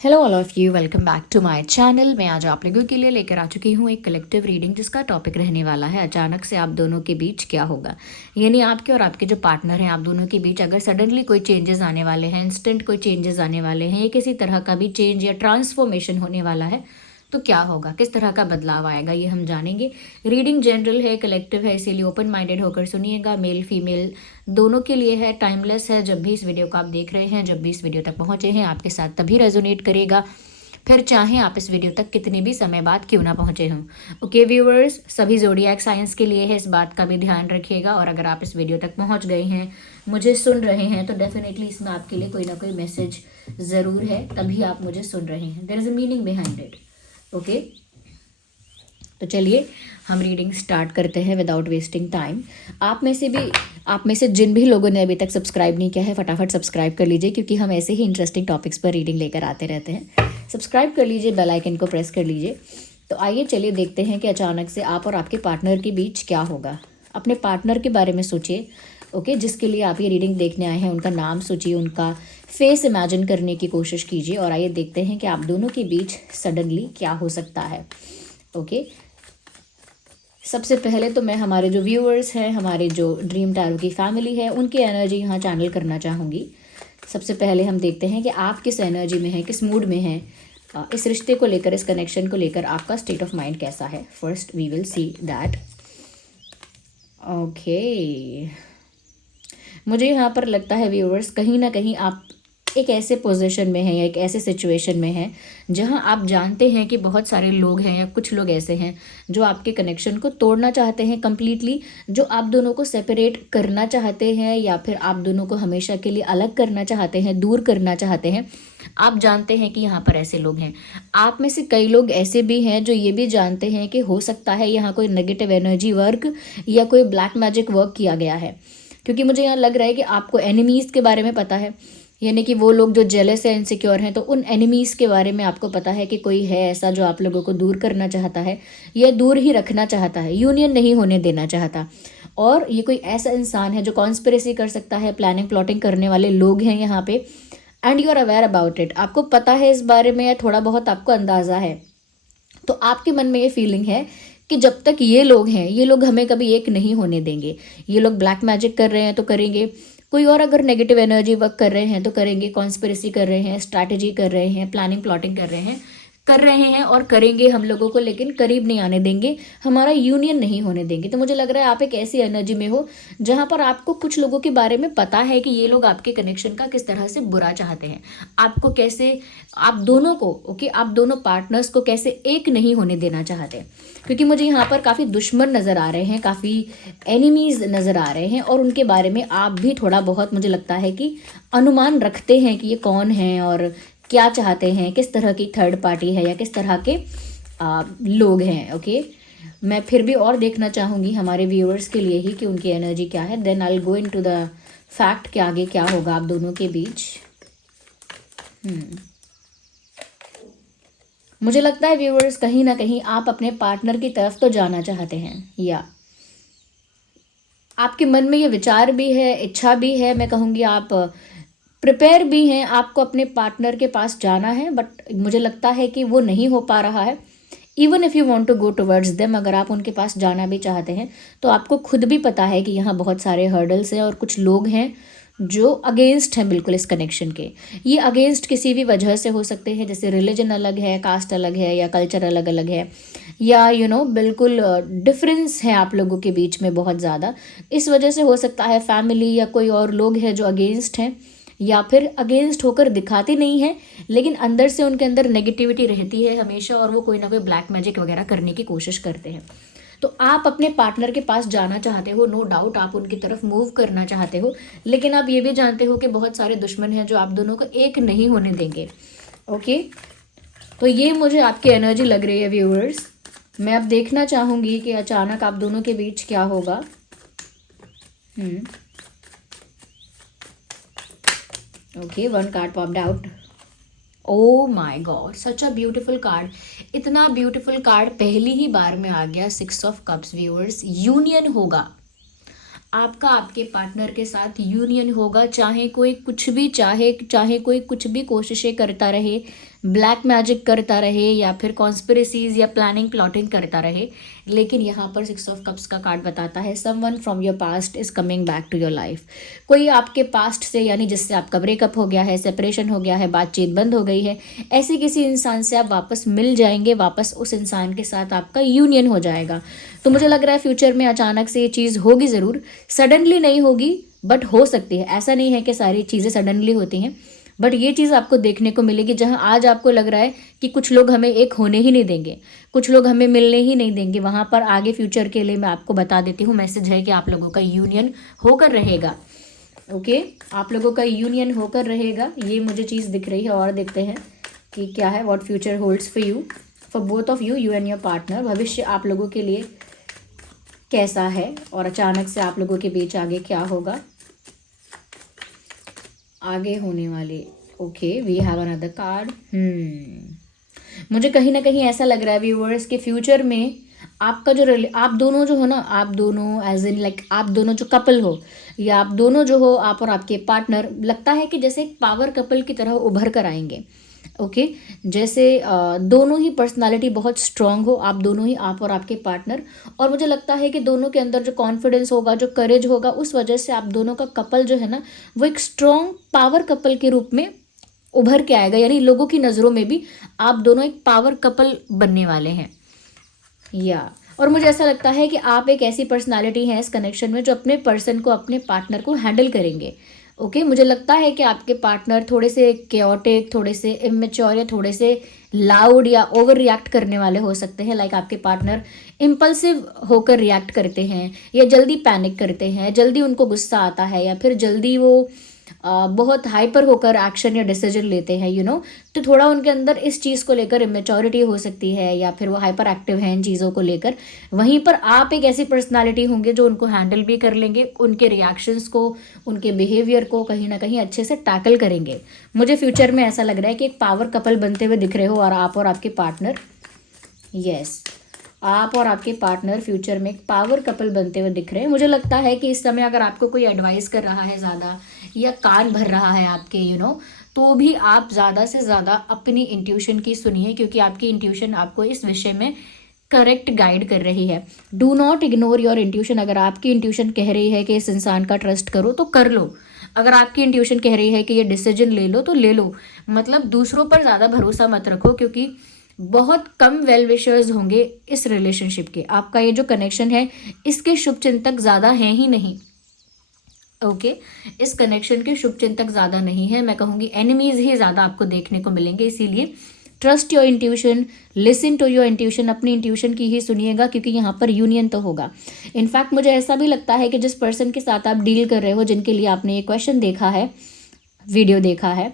Hello all of you, welcome back to my channel. मैं आज आप लोगों के लिए लेकर आ चुकी हूँ एक कलेक्टिव रीडिंग जिसका टॉपिक रहने वाला है अचानक से आप दोनों के बीच क्या होगा। यानी आपके और आपके जो पार्टनर हैं, आप दोनों के बीच अगर सडनली कोई चेंजेस आने वाले हैं, इंस्टेंट कोई चेंजेस आने वाले हैं, या किसी तरह का भी चेंज या ट्रांसफॉर्मेशन होने वाला है, तो क्या होगा, किस तरह का बदलाव आएगा, ये हम जानेंगे। रीडिंग जनरल है, कलेक्टिव है, इसीलिए ओपन माइंडेड होकर सुनिएगा। मेल फीमेल दोनों के लिए है, टाइमलेस है। जब भी इस वीडियो को आप देख रहे हैं, जब भी इस वीडियो तक पहुंचे हैं, आपके साथ तभी रेजोनेट करेगा, फिर चाहे आप इस वीडियो तक कितने भी समय बाद क्यों ना पहुंचे हों। ओके व्यूअर्स, सभी ज़ोडिएक साइंस के लिए है, इस बात का भी ध्यान रखिएगा। और अगर आप इस वीडियो तक पहुंच गए हैं, मुझे सुन रहे हैं, तो डेफिनेटली इसमें आपके लिए कोई ना कोई मैसेज ज़रूर है, तभी आप मुझे सुन रहे हैं। There is a meaning behind it. Okay, तो चलिए हम रीडिंग स्टार्ट करते हैं विदाउट वेस्टिंग टाइम। आप में से जिन भी लोगों ने अभी तक सब्सक्राइब नहीं किया है, फटाफट सब्सक्राइब कर लीजिए, क्योंकि हम ऐसे ही इंटरेस्टिंग टॉपिक्स पर रीडिंग लेकर आते रहते हैं। सब्सक्राइब कर लीजिए, बेल आइकन को प्रेस कर लीजिए। तो आइए चलिए देखते हैं कि अचानक से आप और आपके पार्टनर के बीच क्या होगा। अपने पार्टनर के बारे में सोचिए, ओके, जिसके लिए आप ये रीडिंग देखने आए हैं, उनका नाम सोचिए, उनका फेस इमेजिन करने की कोशिश कीजिए, और आइए देखते हैं कि आप दोनों के बीच सडनली क्या हो सकता है। ओके, सबसे पहले तो मैं हमारे जो व्यूअर्स हैं, हमारे जो ड्रीम टैरो की फैमिली है, उनकी एनर्जी यहाँ चैनल करना चाहूँगी। सबसे पहले हम देखते हैं कि आप किस एनर्जी में हैं, किस मूड में हैं, इस रिश्ते को लेकर, इस कनेक्शन को लेकर आपका स्टेट ऑफ माइंड कैसा है। First we will see that. Okay, मुझे यहाँ पर लगता है व्यूअर्स, कहीं ना कहीं आप एक ऐसे पोजीशन में हैं या एक ऐसे सिचुएशन में हैं जहां आप जानते हैं कि बहुत सारे लोग हैं या कुछ लोग ऐसे हैं जो आपके कनेक्शन को तोड़ना चाहते हैं कम्प्लीटली, जो आप दोनों को सेपरेट करना चाहते हैं, या फिर आप दोनों को हमेशा के लिए अलग करना चाहते हैं, दूर करना चाहते हैं। आप जानते हैं कि यहाँ पर ऐसे लोग हैं। आप में से कई लोग ऐसे भी हैं जो ये भी जानते हैं कि हो सकता है यहाँ कोई नेगेटिव एनर्जी वर्क या कोई ब्लैक मैजिक वर्क किया गया है, क्योंकि मुझे यहाँ लग रहा है कि आपको एनिमीज़ के बारे में पता है। यानी कि वो लोग जो जेलस है, इनसिक्योर हैं, तो उन एनिमीज़ के बारे में आपको पता है कि कोई है ऐसा जो आप लोगों को दूर करना चाहता है, या दूर ही रखना चाहता है, यूनियन नहीं होने देना चाहता। और ये कोई ऐसा इंसान है जो कॉन्स्पिरेसी कर सकता है, प्लानिंग प्लॉटिंग करने वाले लोग हैं यहाँ पे, and you are aware about it. आपको पता है इस बारे में, या थोड़ा बहुत आपको अंदाज़ा है। तो आपके मन में ये फीलिंग है कि जब तक ये लोग हैं, ये लोग हमें कभी एक नहीं होने देंगे। ये लोग ब्लैक मैजिक कर रहे हैं तो करेंगे, कोई और अगर नेगेटिव एनर्जी वर्क कर रहे हैं तो करेंगे, कॉन्स्पिरेसी कर रहे हैं, स्ट्रैटेजी कर रहे हैं, प्लानिंग प्लॉटिंग कर रहे हैं और करेंगे हम लोगों को, लेकिन करीब नहीं आने देंगे, हमारा यूनियन नहीं होने देंगे। तो मुझे लग रहा है आप एक ऐसी एनर्जी में हो जहां पर आपको कुछ लोगों के बारे में पता है कि ये लोग आपके कनेक्शन का किस तरह से बुरा चाहते हैं, आपको कैसे, आप दोनों को, ओके, आप दोनों पार्टनर्स को कैसे एक नहीं होने देना चाहते। क्योंकि मुझे यहाँ पर काफ़ी दुश्मन नज़र आ रहे हैं, काफ़ी एनिमीज़ नज़र आ रहे हैं, और उनके बारे में आप भी थोड़ा बहुत, मुझे लगता है कि अनुमान रखते हैं कि ये कौन है और क्या चाहते हैं, किस तरह की थर्ड पार्टी है या किस तरह के लोग हैं। ओके, मैं फिर भी और देखना चाहूँगी हमारे व्यूअर्स के लिए ही कि उनकी एनर्जी क्या है, then I will go into the fact कि आगे क्या होगा आप दोनों के बीच। मुझे लगता है व्यूअर्स, कहीं ना कहीं आप अपने पार्टनर की तरफ तो जाना चाहते हैं, या आपके मन में ये विचार भी है, इच्छा भी है, मैं कहूँगी आप प्रिपेयर भी हैं, आपको अपने पार्टनर के पास जाना है, बट मुझे लगता है कि वो नहीं हो पा रहा है। Even if you want to go towards them, अगर आप उनके पास जाना भी चाहते हैं, तो आपको खुद भी पता है कि यहाँ बहुत सारे हर्डल्स हैं और कुछ लोग हैं जो अगेंस्ट हैं बिल्कुल इस कनेक्शन के। ये अगेंस्ट किसी भी वजह से हो सकते हैं, जैसे रिलीजन अलग है, कास्ट अलग है, या कल्चर अलग अलग है, या बिल्कुल डिफरेंस है आप लोगों के बीच में बहुत ज़्यादा। इस वजह से हो सकता है फैमिली या कोई और लोग हैं जो अगेंस्ट हैं, या फिर अगेंस्ट होकर दिखाते नहीं हैं, लेकिन अंदर से उनके अंदर नेगेटिविटी रहती है हमेशा, और वो कोई ना कोई ब्लैक मैजिक वगैरह करने की कोशिश करते हैं। तो आप अपने पार्टनर के पास जाना चाहते हो, नो डाउट आप उनकी तरफ मूव करना चाहते हो, लेकिन आप ये भी जानते हो कि बहुत सारे दुश्मन हैं जो आप दोनों को एक नहीं होने देंगे। ओके, तो ये मुझे आपकी एनर्जी लग रही है व्यूअर्स। मैं अब देखना चाहूँगी कि अचानक आप दोनों के बीच क्या होगा। Okay, one card popped out. O my God, such a beautiful card. इतना ब्यूटिफुल कार्ड पहली ही बार में आ गया, 6 ऑफ कप्स। व्यूअर्स, यूनियन होगा, आपका आपके पार्टनर के साथ यूनियन होगा, चाहे कोई कुछ भी चाहे कोई कुछ भी कोशिशें करता रहे, ब्लैक मैजिक करता रहे या फिर कॉन्स्पिरेसीज या प्लानिंग प्लॉटिंग करता रहे, लेकिन यहाँ पर 6 ऑफ कप्स का कार्ड बताता है someone from your past is coming back to your life. कोई आपके पास्ट से, यानी जिससे आपका ब्रेकअप हो गया है, सेपरेशन हो गया है, बातचीत बंद हो गई है, ऐसे किसी इंसान से आप वापस मिल जाएंगे, वापस उस इंसान के साथ आपका यूनियन हो जाएगा। तो मुझे लग रहा है फ्यूचर में अचानक से ये चीज़ होगी ज़रूर, सडनली नहीं होगी बट हो सकती है। ऐसा नहीं है कि सारी चीज़ें सडनली होती हैं, बट ये चीज़ आपको देखने को मिलेगी जहां आज आपको लग रहा है कि कुछ लोग हमें एक होने ही नहीं देंगे, कुछ लोग हमें मिलने ही नहीं देंगे, वहां पर आगे फ्यूचर के लिए मैं आपको बता देती हूँ, मैसेज है कि आप लोगों का यूनियन होकर रहेगा। ओके, आप लोगों का यूनियन होकर रहेगा, ये मुझे चीज़ दिख रही है। और देखते हैं कि क्या है, what future holds for you, for both of you and your partner. भविष्य आप लोगों के लिए कैसा है और अचानक से आप लोगों के बीच आगे क्या होगा, आगे होने वाले। Okay, we have another card. मुझे कहीं ना कहीं ऐसा लग रहा है व्यूअर्स के फ्यूचर में आपका जो आप दोनों जो हो ना, आप दोनों एज इन लाइक आप दोनों जो कपल हो या आप दोनों जो हो, आप और आपके पार्टनर, लगता है कि जैसे एक पावर कपल की तरह उभर कर आएंगे। ओके, जैसे दोनों ही पर्सनालिटी बहुत स्ट्रांग हो, आप दोनों ही, आप और आपके पार्टनर। और मुझे लगता है कि दोनों के अंदर जो कॉन्फिडेंस होगा, जो करेज होगा, उस वजह से आप दोनों का कपल जो है ना, वो एक स्ट्रांग पावर कपल के रूप में उभर के आएगा। यानी लोगों की नज़रों में भी आप दोनों एक पावर कपल बनने वाले हैं। और मुझे ऐसा लगता है कि आप एक ऐसी पर्सनालिटी हैं इस कनेक्शन में जो अपने पर्सन को, अपने पार्टनर को हैंडल करेंगे। ओके, मुझे लगता है कि आपके पार्टनर थोड़े से केओटिक, थोड़े से इमेच्योर या थोड़े से लाउड या ओवर रिएक्ट करने वाले हो सकते हैं। लाइक आपके पार्टनर इम्पल्सिव होकर रिएक्ट करते हैं या जल्दी पैनिक करते हैं, जल्दी उनको गुस्सा आता है या फिर जल्दी वो बहुत हाइपर होकर एक्शन या डिसीजन लेते हैं तो थोड़ा उनके अंदर इस चीज़ को लेकर इमेच्योरिटी हो सकती है या फिर वो हाइपर एक्टिव हैं इन चीज़ों को लेकर। वहीं पर आप एक ऐसी पर्सनालिटी होंगे जो उनको हैंडल भी कर लेंगे, उनके रिएक्शंस को, उनके बिहेवियर को कहीं ना कहीं अच्छे से टैकल करेंगे। मुझे फ्यूचर में ऐसा लग रहा है कि एक पावर कपल बनते हुए दिख रहे हो और आप और आपके पार्टनर, यस, आप और आपके पार्टनर फ्यूचर में एक पावर कपल बनते हुए दिख रहे हैं। मुझे लगता है कि इस समय अगर आपको कोई एडवाइस कर रहा है ज़्यादा या कान भर रहा है आपके तो भी आप ज़्यादा से ज़्यादा अपनी इंट्यूशन की सुनिए, क्योंकि आपकी इंट्यूशन आपको इस विषय में करेक्ट गाइड कर रही है। Do not ignore your intuition. अगर आपकी इंट्यूशन कह रही है कि इस इंसान का ट्रस्ट करो तो कर लो, अगर आपकी इंट्यूशन कह रही है कि ये डिसीजन ले लो तो ले लो। मतलब दूसरों पर ज़्यादा भरोसा मत रखो, क्योंकि बहुत कम वेल विशर्स होंगे इस रिलेशनशिप के। आपका ये जो कनेक्शन है इसके शुभ चिंतक ज़्यादा हैं ही नहीं। ओके, इस कनेक्शन के शुभ चिंतक ज़्यादा नहीं है, मैं कहूँगी एनिमीज़ ही ज़्यादा आपको देखने को मिलेंगे। इसीलिए trust your intuition, listen to your intuition, अपनी इंट्यूशन की ही सुनिएगा, क्योंकि यहाँ पर यूनियन तो होगा। इनफैक्ट मुझे ऐसा भी लगता है कि जिस पर्सन के साथ आप डील कर रहे हो, जिनके लिए आपने ये क्वेश्चन देखा है, वीडियो देखा है,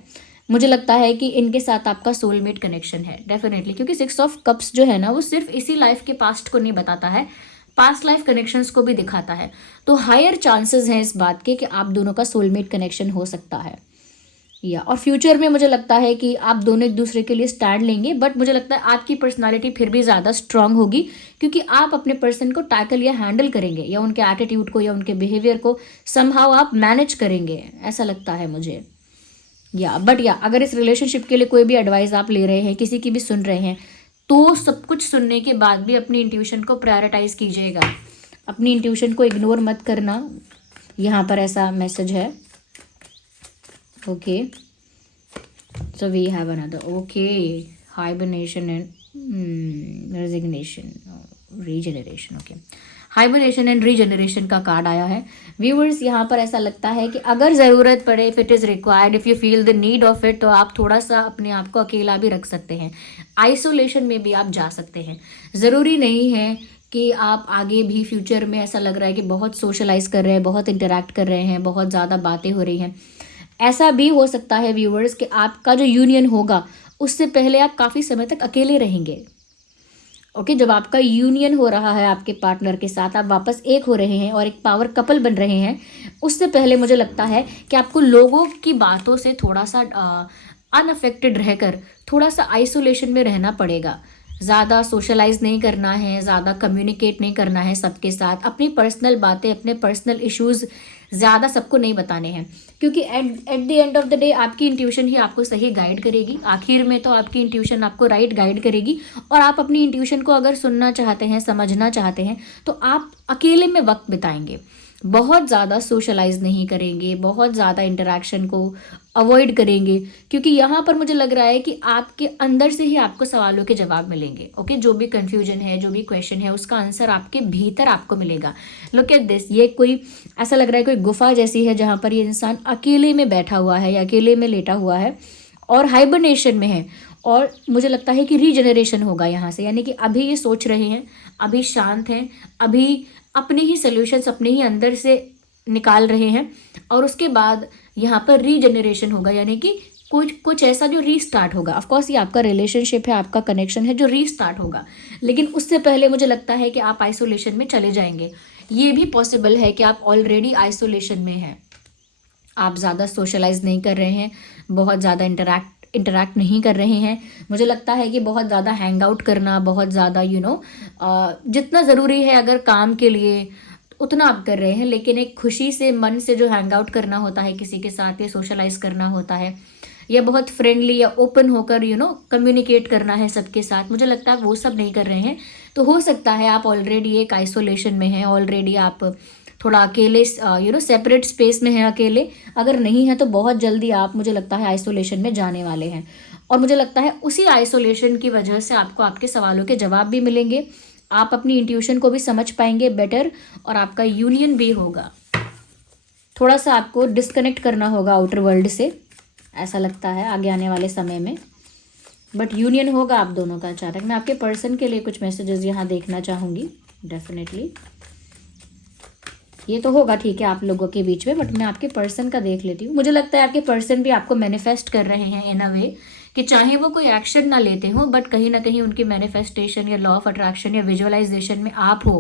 मुझे लगता है कि इनके साथ आपका सोलमेट कनेक्शन है डेफिनेटली, क्योंकि 6 ऑफ कप्स जो है ना वो सिर्फ इसी लाइफ के पास्ट को नहीं बताता है, पास्ट लाइफ कनेक्शंस को भी दिखाता है। तो हायर चांसेस हैं इस बात के कि आप दोनों का सोलमेट कनेक्शन हो सकता है। और फ्यूचर में मुझे लगता है कि आप दोनों एक दूसरे के लिए स्टैंड लेंगे, बट मुझे लगता है आपकी पर्सनालिटी फिर भी ज़्यादा स्ट्रांग होगी, क्योंकि आप अपने पर्सन को टैकल या हैंडल करेंगे या उनके एटीट्यूड को या उनके बिहेवियर को समहाउ आप मैनेज करेंगे, ऐसा लगता है मुझे। बट अगर इस रिलेशनशिप के लिए कोई भी एडवाइस आप ले रहे हैं, किसी की भी सुन रहे हैं, तो सब कुछ सुनने के बाद भी अपनी इंट्यूशन को प्रायोरिटाइज कीजिएगा, अपनी इंट्यूशन को इग्नोर मत करना। यहाँ पर ऐसा मैसेज है। Okay, so we have another, okay, hibernation and resignation, regeneration. Okay, hibernation and regeneration का कार्ड आया है। व्यूअर्स, यहाँ पर ऐसा लगता है कि अगर ज़रूरत पड़े, if it is required, if you feel the need of it, तो आप थोड़ा सा अपने आप को अकेला भी रख सकते हैं, आइसोलेशन में भी आप जा सकते हैं। ज़रूरी नहीं है कि आप आगे भी फ्यूचर में, ऐसा लग रहा है कि बहुत सोशलाइज कर रहे हैं, बहुत इंटरेक्ट कर रहे हैं, बहुत ज़्यादा बातें हो रही हैं, ऐसा भी हो सकता है व्यूअर्स कि आपका जो यूनियन होगा उससे पहले आप काफ़ी समय तक अकेले रहेंगे। ओके, जब आपका यूनियन हो रहा है आपके पार्टनर के साथ, आप वापस एक हो रहे हैं और एक पावर कपल बन रहे हैं, उससे पहले मुझे लगता है कि आपको लोगों की बातों से थोड़ा सा अनअफेक्टेड रहकर थोड़ा सा आइसोलेशन में रहना पड़ेगा। ज़्यादा सोशलाइज नहीं करना है, ज़्यादा कम्युनिकेट नहीं करना है सबके साथ, अपनी पर्सनल बातें, अपने पर्सनल इश्यूज़ ज़्यादा सबको नहीं बताने हैं, क्योंकि at the end of the day आपकी इंट्यूशन ही आपको सही गाइड करेगी। आखिर में तो आपकी इंट्यूशन आपको राइट गाइड करेगी। और आप अपनी इंट्यूशन को अगर सुनना चाहते हैं, समझना चाहते हैं, तो आप अकेले में वक्त बिताएंगे, बहुत ज़्यादा सोशलाइज नहीं करेंगे, बहुत ज़्यादा इंटरेक्शन को अवॉइड करेंगे, क्योंकि यहाँ पर मुझे लग रहा है कि आपके अंदर से ही आपको सवालों के जवाब मिलेंगे। ओके, जो भी कंफ्यूजन है, जो भी क्वेश्चन है, उसका आंसर आपके भीतर आपको मिलेगा। लुक एट दिस, ये कोई ऐसा लग रहा है कोई गुफा जैसी है जहाँ पर ये इंसान अकेले में बैठा हुआ है या अकेले में लेटा हुआ है और हाइबरनेशन में है। और मुझे लगता है कि रीजनरेशन होगा यहाँ से, यानी कि अभी ये सोच रहे हैं, अभी शांत हैं, अभी अपने ही सोल्यूशंस अपने ही अंदर से निकाल रहे हैं, और उसके बाद यहाँ पर रीजनरेशन होगा, यानी कि कुछ ऐसा जो रीस्टार्ट होगा। ऑफ कोर्स ये आपका रिलेशनशिप है, आपका कनेक्शन है जो रीस्टार्ट होगा, लेकिन उससे पहले मुझे लगता है कि आप आइसोलेशन में चले जाएंगे। ये भी पॉसिबल है कि आप ऑलरेडी आइसोलेशन में हैं, आप ज़्यादा सोशलाइज नहीं कर रहे हैं, बहुत ज़्यादा इंटरैक्ट नहीं कर रहे हैं। मुझे लगता है कि बहुत ज़्यादा हैंग आउट करना, बहुत ज़्यादा जितना ज़रूरी है अगर काम के लिए उतना आप कर रहे हैं, लेकिन एक खुशी से मन से जो हैंग आउट करना होता है किसी के साथ, ये सोशलाइज करना होता है, या बहुत फ्रेंडली या ओपन होकर कम्युनिकेट करना है सबके साथ, मुझे लगता है वो सब नहीं कर रहे हैं। तो हो सकता है आप ऑलरेडी एक आइसोलेशन में हैं, ऑलरेडी आप थोड़ा अकेले सेपरेट स्पेस में हैं अकेले। अगर नहीं है तो बहुत जल्दी आप, मुझे लगता है, आइसोलेशन में जाने वाले हैं, और मुझे लगता है उसी आइसोलेशन की वजह से आपको आपके सवालों के जवाब भी मिलेंगे, आप अपनी इंट्यूशन को भी समझ पाएंगे बेटर, और आपका यूनियन भी होगा। थोड़ा सा आपको डिस्कनेक्ट करना होगा आउटर वर्ल्ड से, ऐसा लगता है आगे आने वाले समय में, बट यूनियन होगा आप दोनों का अचानक। मैं आपके पर्सन के लिए कुछ मैसेजेस यहाँ देखना चाहूँगी। डेफिनेटली ये तो होगा, ठीक है, आप लोगों के बीच में, बट मैं आपके पर्सन का देख लेती हूँ। मुझे लगता है आपके पर्सन भी आपको मैनिफेस्ट कर रहे हैं इन अ वे कि चाहे वो कोई एक्शन ना लेते हो, बट कहीं ना कहीं उनकी मैनिफेस्टेशन या लॉ ऑफ अट्रैक्शन या विजुअलाइजेशन में आप हो।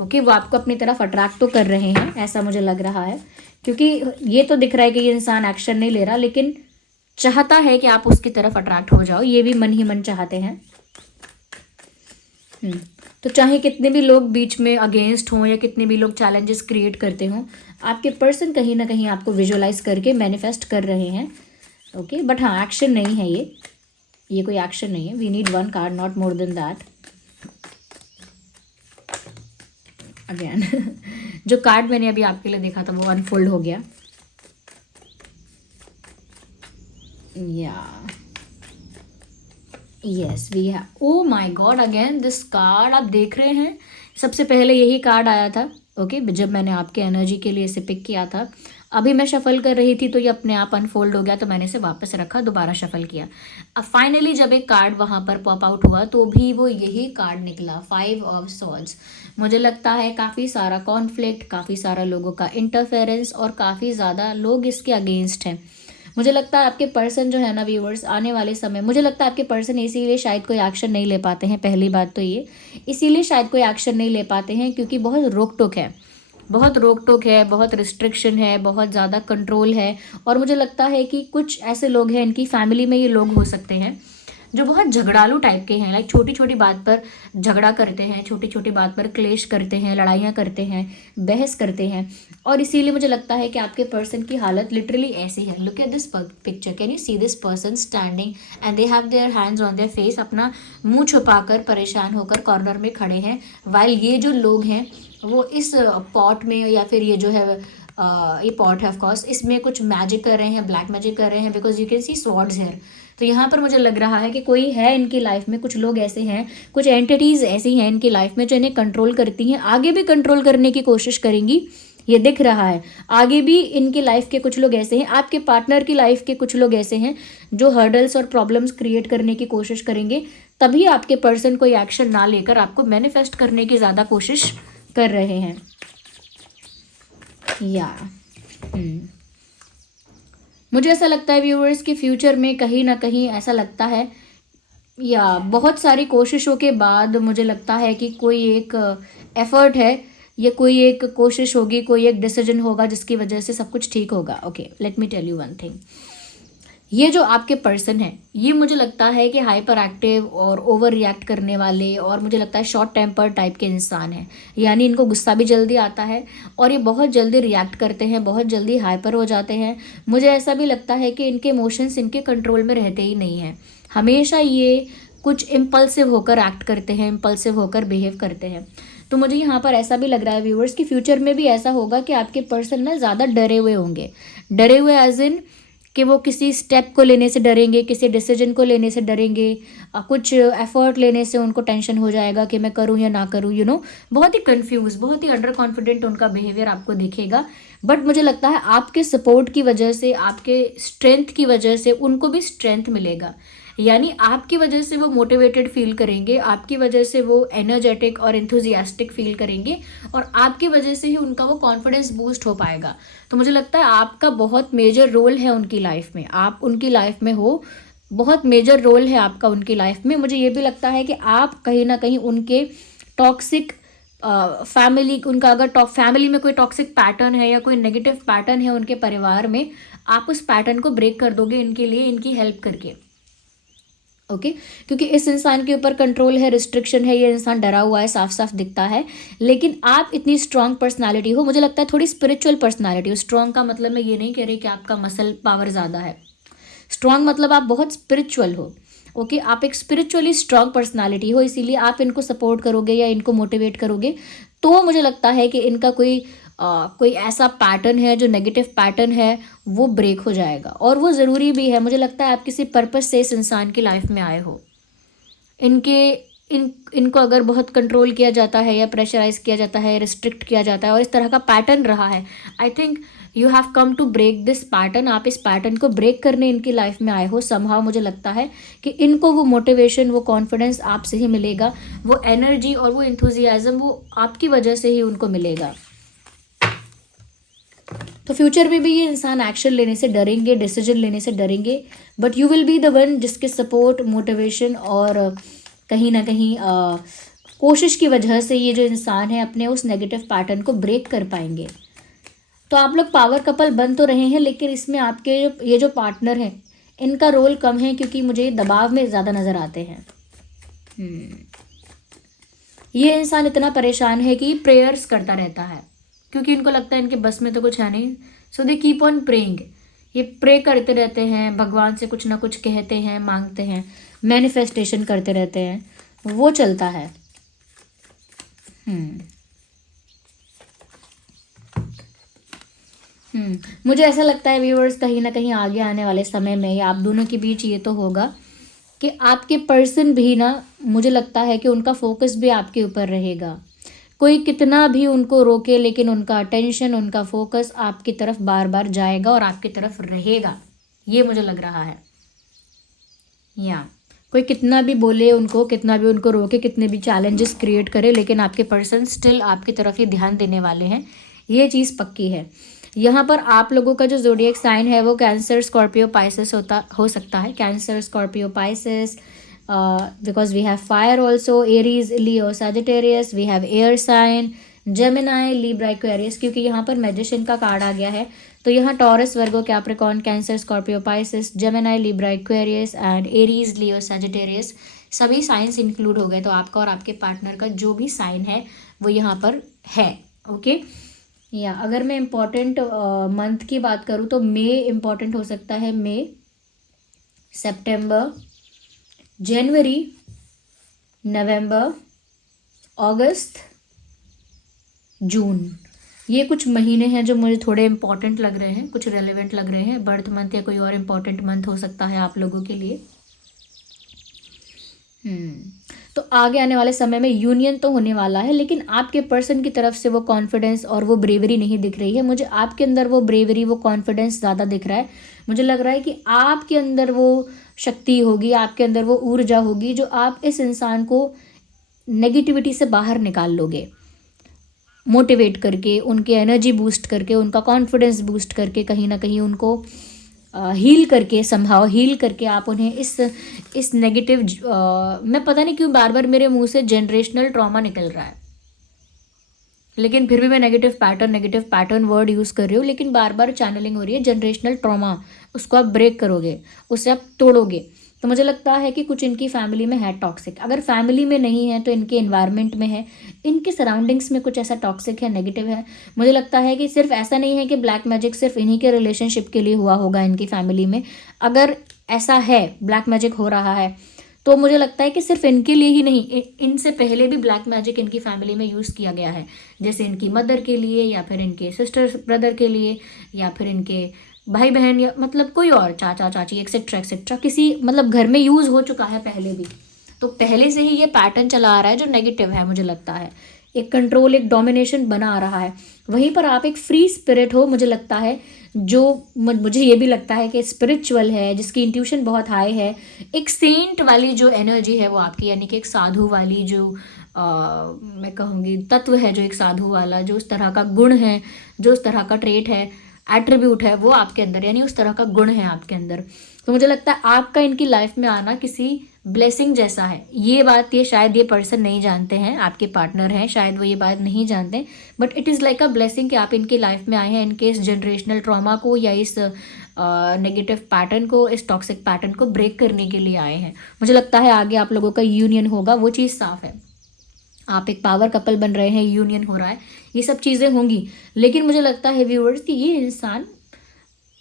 ओके, वो आपको अपनी तरफ अट्रैक्ट तो कर रहे हैं, ऐसा मुझे लग रहा है, क्योंकि ये तो दिख रहा है कि ये इंसान एक्शन नहीं ले रहा, लेकिन चाहता है कि आप उसकी तरफ अट्रैक्ट हो जाओ, ये भी मन ही मन चाहते हैं। तो चाहे कितने भी लोग बीच में अगेंस्ट हों या कितने भी लोग चैलेंजेस क्रिएट करते हों, आपके पर्सन कहीं ना कहीं आपको विजुअलाइज करके मैनिफेस्ट कर रहे हैं। ओके, बट हाँ, एक्शन नहीं है ये कोई एक्शन नहीं है। We need one card, not more than that. Again जो कार्ड मैंने अभी आपके लिए देखा था वो अनफोल्ड हो गया। Yes we have, oh my god, again this card. आप देख रहे हैं, सबसे पहले यही कार्ड आया था। ओके, जब मैंने आपके एनर्जी के लिए इसे पिक किया था, अभी मैं शफल कर रही थी तो ये अपने आप अनफोल्ड हो गया, तो मैंने इसे वापस रखा, दोबारा शफल किया। अब फाइनली जब एक कार्ड वहाँ पर पॉप आउट हुआ तो भी वो यही कार्ड निकला, 5 ऑफ सॉर्ड्स। मुझे लगता है काफ़ी सारा कॉन्फ्लिक्ट, काफ़ी सारा लोगों का इंटरफेरेंस, और काफ़ी ज़्यादा लोग इसके अगेंस्ट हैं। मुझे लगता है आपके पर्सन जो है ना व्यूवर्स, आने वाले समय, मुझे लगता है आपके पर्सन इसीलिए शायद कोई एक्शन नहीं ले पाते हैं। पहली बात तो ये, इसीलिए शायद कोई एक्शन नहीं ले पाते हैं क्योंकि बहुत रोक टोक है, बहुत रोक टोक है, बहुत रिस्ट्रिक्शन है, बहुत ज़्यादा कंट्रोल है। और मुझे लगता है कि कुछ ऐसे लोग हैं, इनकी फैमिली में ये लोग हो सकते हैं जो बहुत झगड़ालू टाइप के हैं, लाइक छोटी छोटी बात पर झगड़ा करते हैं, छोटी छोटी बात पर क्लेश करते हैं, लड़ाइयाँ करते हैं, बहस करते हैं। और इसीलिए मुझे लगता है कि आपके पर्सन की हालत लिटरली ऐसी है। Look at this picture, can you see this person standing and they have their hands on their face, अपना मुंह छुपाकर परेशान होकर कॉर्नर में खड़े हैं, वाइल ये जो लोग हैं वो इस पॉट में, या फिर ये जो है ये पॉट है ऑफकोर्स, इसमें कुछ मैजिक कर रहे हैं, ब्लैक मैजिक कर रहे हैं, because you can see swords here. तो यहाँ पर मुझे लग रहा है कि कोई है इनकी लाइफ में, कुछ लोग ऐसे हैं, कुछ एंटिटीज़ ऐसी हैं इनकी लाइफ में जो इन्हें कंट्रोल करती हैं, आगे भी कंट्रोल करने की कोशिश करेंगी, ये दिख रहा है। आगे भी इनकी लाइफ के कुछ लोग ऐसे हैं, आपके पार्टनर की लाइफ के कुछ लोग ऐसे हैं जो हर्डल्स और प्रॉब्लम्स क्रिएट करने की कोशिश करेंगे, तभी आपके पर्सन कोई एक्शन ना लेकर आपको मैनिफेस्ट करने की ज़्यादा कोशिश कर रहे हैं। मुझे ऐसा लगता है व्यूअर्स कि फ्यूचर में कहीं ना कहीं ऐसा लगता है, या बहुत सारी कोशिशों के बाद मुझे लगता है कि कोई एक एफर्ट है, या कोई एक कोशिश होगी, कोई एक डिसीजन होगा जिसकी वजह से सब कुछ ठीक होगा। Okay, let me tell you one thing, ये जो आपके पर्सन है, ये मुझे लगता है कि हाइपर एक्टिव और ओवर रिएक्ट करने वाले, और मुझे लगता है शॉर्ट टेम्पर टाइप के इंसान हैं। यानी इनको गुस्सा भी जल्दी आता है और ये बहुत जल्दी रिएक्ट करते हैं, बहुत जल्दी हाइपर हो जाते हैं। मुझे ऐसा भी लगता है कि इनके इमोशंस इनके कंट्रोल में रहते ही नहीं हैं। हमेशा ये कुछ इम्पल्सिव होकर एक्ट करते हैं, इम्पल्सिव होकर बिहेव करते हैं। तो मुझे यहाँ पर ऐसा भी लग रहा है व्यूअर्स कि फ्यूचर में भी ऐसा होगा कि आपके पर्सन ना ज़्यादा डरे हुए होंगे। डरे हुए एज इन कि वो किसी स्टेप को लेने से डरेंगे, किसी डिसीजन को लेने से डरेंगे, कुछ एफर्ट लेने से उनको टेंशन हो जाएगा कि मैं करूँ या ना करूँ, बहुत ही कंफ्यूज, बहुत ही अंडर कॉन्फिडेंट उनका बिहेवियर आपको दिखेगा। बट मुझे लगता है आपके सपोर्ट की वजह से, आपके स्ट्रेंथ की वजह से उनको भी स्ट्रेंथ मिलेगा। यानी आपकी वजह से वो मोटिवेटेड फील करेंगे, आपकी वजह से वो एनर्जेटिक और एंथुजियास्टिक फील करेंगे, और आपकी वजह से ही उनका वो कॉन्फिडेंस बूस्ट हो पाएगा। तो मुझे लगता है आपका बहुत मेजर रोल है उनकी लाइफ में, आप उनकी लाइफ में हो, बहुत मेजर रोल है आपका उनकी लाइफ में। मुझे ये भी लगता है कि आप कहीं ना कहीं उनके टॉक्सिक फैमिली, उनका अगर फैमिली में कोई टॉक्सिक पैटर्न है या कोई नेगेटिव पैटर्न है उनके परिवार में, आप उस पैटर्न को ब्रेक कर दोगे इनके लिए, इनकी हेल्प करके। ओके क्योंकि इस इंसान के ऊपर कंट्रोल है, रिस्ट्रिक्शन है, ये इंसान डरा हुआ है, साफ साफ दिखता है। लेकिन आप इतनी स्ट्रांग पर्सनालिटी हो, मुझे लगता है थोड़ी स्पिरिचुअल पर्सनालिटी हो। स्ट्रांग का मतलब मैं ये नहीं कह रही कि आपका मसल पावर ज़्यादा है। स्ट्रांग मतलब आप बहुत स्पिरिचुअल हो। ओके आप एक स्पिरिचुअली स्ट्रांग पर्सनालिटी हो, इसीलिए आप इनको सपोर्ट करोगे या इनको मोटिवेट करोगे तो मुझे लगता है कि इनका कोई ऐसा पैटर्न है जो नेगेटिव पैटर्न है वो ब्रेक हो जाएगा। और वो ज़रूरी भी है। मुझे लगता है आप किसी पर्पस से इस इंसान की लाइफ में आए हो। इनको अगर बहुत कंट्रोल किया जाता है या प्रेशराइज किया जाता है, रिस्ट्रिक्ट किया जाता है और इस तरह का पैटर्न रहा है, I think you have come to break this pattern. आप इस पैटर्न को ब्रेक करने इनकी लाइफ में आए हो समहाउ। मुझे लगता है कि इनको वो मोटिवेशन, वो कॉन्फिडेंस आपसे ही मिलेगा, वो एनर्जी और वो इंथुजियाज्म वो आपकी वजह से ही उनको मिलेगा। तो फ्यूचर में भी ये इंसान एक्शन लेने से डरेंगे, डिसीजन लेने से डरेंगे, but you will be the one जिसके सपोर्ट, मोटिवेशन और कहीं ना कहीं कोशिश की वजह से ये जो इंसान है अपने उस नेगेटिव पैटर्न को ब्रेक कर पाएंगे। तो आप लोग पावर कपल बन तो रहे हैं, लेकिन इसमें आपके ये जो पार्टनर हैं इनका रोल कम है, क्योंकि मुझे दबाव में ज़्यादा नज़र आते हैं। ये इंसान इतना परेशान है कि प्रेयर्स करता रहता है, क्योंकि इनको लगता है इनके बस में तो कुछ है नहीं। सो दे कीप ऑन प्रेइंग। ये प्रे करते रहते हैं, भगवान से कुछ ना कुछ कहते हैं, मांगते हैं, मैनिफेस्टेशन करते रहते हैं, वो चलता है। मुझे ऐसा लगता है व्यूअर्स कहीं ना कहीं आगे आने वाले समय में आप दोनों के बीच ये तो होगा कि आपके पर्सन भी ना, मुझे लगता है कि उनका फोकस भी आपके ऊपर रहेगा। कोई कितना भी उनको रोके, लेकिन उनका अटेंशन, उनका फोकस आपकी तरफ बार बार जाएगा और आपकी तरफ रहेगा, ये मुझे लग रहा है। या कोई कितना भी बोले उनको, कितना भी उनको रोके, कितने भी चैलेंजेस क्रिएट करे, लेकिन आपके पर्सन स्टिल आपकी तरफ ही ध्यान देने वाले हैं, ये चीज़ पक्की है। यहाँ पर आप लोगों का जो ज़ोडिएक साइन है वो कैंसर, स्कॉर्पियो, पाइसेस हो सकता है। Cancer, Scorpio, Pisces, because we have fire also, Aries, Leo, Sagittarius, we have air sign, Gemini, Libra, Aquarius, क्योंकि यहाँ पर मैजिशियन का कार्ड आ गया है। तो यहाँ taurus, Virgo, Capricorn, cancer, Scorpio, Pisces, Gemini, Libra, Aquarius and Aries, Leo, Sagittarius, सभी science include हो गए। तो आपका और आपके पार्टनर का जो भी साइन है वो यहाँ पर है। ओके या अगर मैं इम्पॉर्टेंट मंथ की बात करूँ तो मई इम्पॉर्टेंट हो सकता है। मई, सितंबर, जनवरी, नवंबर, अगस्त, जून, ये कुछ महीने हैं जो मुझे थोड़े इम्पॉर्टेंट लग रहे हैं, कुछ रेलेवेंट लग रहे हैं। बर्थ मंथ या कोई और इम्पॉर्टेंट मंथ हो सकता है आप लोगों के लिए। तो आगे आने वाले समय में यूनियन तो होने वाला है, लेकिन आपके पर्सन की तरफ से वो कॉन्फिडेंस और वो ब्रेवरी नहीं दिख रही है। मुझे आपके अंदर वो ब्रेवरी, वो कॉन्फिडेंस ज़्यादा दिख रहा है। मुझे लग रहा है कि आपके अंदर वो शक्ति होगी, आपके अंदर वो ऊर्जा होगी जो आप इस इंसान को नेगेटिविटी से बाहर निकाल लोगे, मोटिवेट करके, उनकी एनर्जी बूस्ट करके, उनका कॉन्फिडेंस बूस्ट करके, कहीं ना कहीं उनको हील करके, संभाव हील करके आप उन्हें इस नेगेटिव, मैं पता नहीं क्यों बार बार मेरे मुंह से जनरेशनल ट्रॉमा निकल रहा है, लेकिन फिर भी मैं नेगेटिव पैटर्न वर्ड यूज़ कर रही हूँ, लेकिन बार बार चैनलिंग हो रही है जनरेशनल ट्रॉमा, उसको आप ब्रेक करोगे, उससे आप तोड़ोगे। तो मुझे लगता है कि कुछ इनकी फैमिली में है टॉक्सिक। अगर फैमिली में नहीं है तो इनके इन्वायरमेंट में है, इनके सराउंडिंग्स में कुछ ऐसा टॉक्सिक है, नेगेटिव है। मुझे लगता है कि सिर्फ ऐसा नहीं है कि ब्लैक मैजिक सिर्फ इन्हीं के रिलेशनशिप के लिए हुआ होगा इनकी फैमिली में। अगर ऐसा है, ब्लैक मैजिक हो रहा है, तो मुझे लगता है कि सिर्फ इनके लिए ही नहीं, इनसे पहले भी ब्लैक मैजिक इनकी फैमिली में यूज़ किया गया है। जैसे इनकी मदर के लिए, या फिर इनके सिस्टर ब्रदर के लिए, या फिर इनके भाई बहन, या मतलब कोई और चाचा चाची एक्सेट्रा एक्सेट्रा, किसी मतलब घर में यूज़ हो चुका है पहले भी। तो पहले से ही ये पैटर्न चला आ रहा है जो नेगेटिव है। मुझे लगता है एक कंट्रोल, एक डोमिनेशन बना आ रहा है। वहीं पर आप एक फ्री स्पिरिट हो, मुझे लगता है, जो मुझे ये भी लगता है कि स्पिरिचुअल है, जिसकी इंट्यूशन बहुत हाई है, एक सेंट वाली जो एनर्जी है वो आपकी, यानी कि एक साधु वाली जो मैं कहूँगी तत्व है, जो एक साधु वाला, जो उस तरह का गुण है, जो उस तरह का ट्रेट है, एट्रीब्यूट है, वो आपके अंदर, यानी उस तरह का गुण है आपके अंदर। तो मुझे लगता है आपका इनकी लाइफ में आना किसी ब्लेसिंग जैसा है। ये बात ये शायद ये पर्सन नहीं जानते हैं, आपके पार्टनर हैं, शायद वो ये बात नहीं जानते, but it is like a blessing कि आप इनकी लाइफ में आए हैं, इनके इस जनरेशनल ट्रॉमा को या इस नेगेटिव पैटर्न को, इस टॉक्सिक पैटर्न को ब्रेक करने के लिए आए हैं। मुझे लगता है आगे आप लोगों का यूनियन होगा, वो चीज़ साफ है। आप एक पावर कपल बन रहे हैं, यूनियन हो रहा है, ये सब चीज़ें होंगी। लेकिन मुझे लगता है व्यूअर्स कि ये इंसान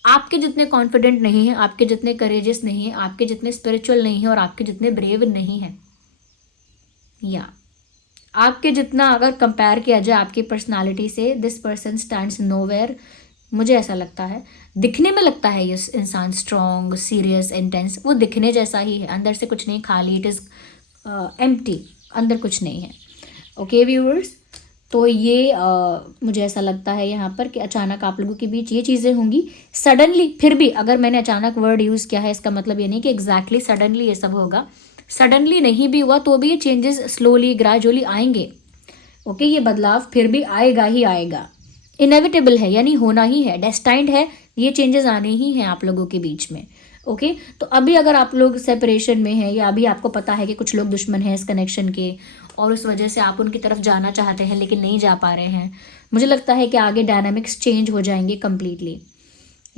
आपके जितने कॉन्फिडेंट नहीं है, आपके जितने करेजियस नहीं है, आपके जितने स्पिरिचुअल नहीं है, और आपके जितने ब्रेव नहीं है, या आपके जितना अगर कंपेयर किया जाए आपकी पर्सनालिटी से, दिस पर्सन स्टैंड्स नोवेयर। मुझे ऐसा लगता है, दिखने में लगता है ये इंसान स्ट्रॉन्ग, सीरियस, इंटेंस, वो दिखने जैसा ही है, अंदर से कुछ नहीं, खाली, इट इज़ एम्प्टी, अंदर कुछ नहीं है। ओके व्यूअर्स, तो ये मुझे ऐसा लगता है यहाँ पर कि अचानक आप लोगों के बीच ये चीज़ें होंगी सडनली। फिर भी अगर मैंने अचानक वर्ड यूज़ किया है, इसका मतलब ये नहीं कि एग्जैक्टली सडनली ये सब होगा। सडनली नहीं भी हुआ तो भी ये चेंजेस स्लोली, ग्रेजुअली आएंगे। ओके, ये बदलाव फिर भी आएगा ही आएगा, इनेविटेबल है, यानी होना ही है, डेस्टाइंड है, ये चेंजेस आने ही हैं आप लोगों के बीच में। ओके, तो अभी अगर आप लोग सेपरेशन में हैं, या अभी आपको पता है कि कुछ लोग दुश्मन हैं इस कनेक्शन के, और उस वजह से आप उनकी तरफ जाना चाहते हैं लेकिन नहीं जा पा रहे हैं, मुझे लगता है कि आगे डायनामिक्स चेंज हो जाएंगे कम्प्लीटली।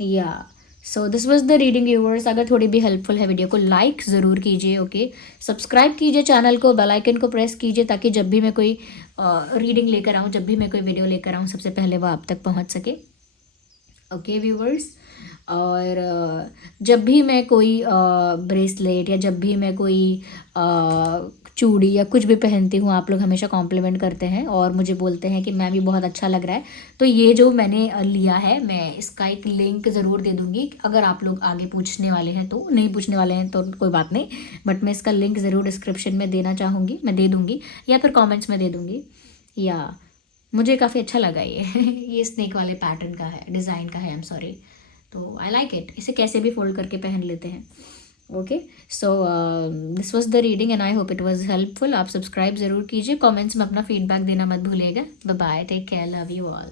या so this was the reading viewers. अगर थोड़ी भी हेल्पफुल है वीडियो को लाइक ज़रूर कीजिए। ओके, सब्सक्राइब कीजिए चैनल को, बेल आइकन को प्रेस कीजिए, ताकि जब भी मैं कोई रीडिंग लेकर आऊँ, जब भी मैं कोई वीडियो लेकर आऊँ, सबसे पहले वो आप तक पहुँच सके। ओके व्यूअर्स, और जब भी मैं कोई ब्रेसलेट, या जब भी मैं कोई चूड़ी या कुछ भी पहनती हूँ, आप लोग हमेशा कॉम्प्लीमेंट करते हैं और मुझे बोलते हैं कि मैम ये बहुत अच्छा लग रहा है। तो ये जो मैंने लिया है, मैं इसका एक लिंक ज़रूर दे दूँगी, अगर आप लोग आगे पूछने वाले हैं तो। नहीं पूछने वाले हैं तो कोई बात नहीं, बट मैं इसका लिंक ज़रूर डिस्क्रिप्शन में देना चाहूँगी, मैं दे दूँगी, या फिर कॉमेंट्स में दे दूँगी। या मुझे काफ़ी अच्छा लगा ये स्नेक वाले पैटर्न का है, डिज़ाइन का है, आई एम सॉरी। तो आई लाइक इट, इसे कैसे भी फोल्ड करके पहन लेते हैं। Okay, so this was the reading and I hope it was helpful. आप सब्सक्राइब ज़रूर कीजिए, कमेंट्स में अपना फीडबैक देना मत भूलिएगा। Bye bye, take care, love you all.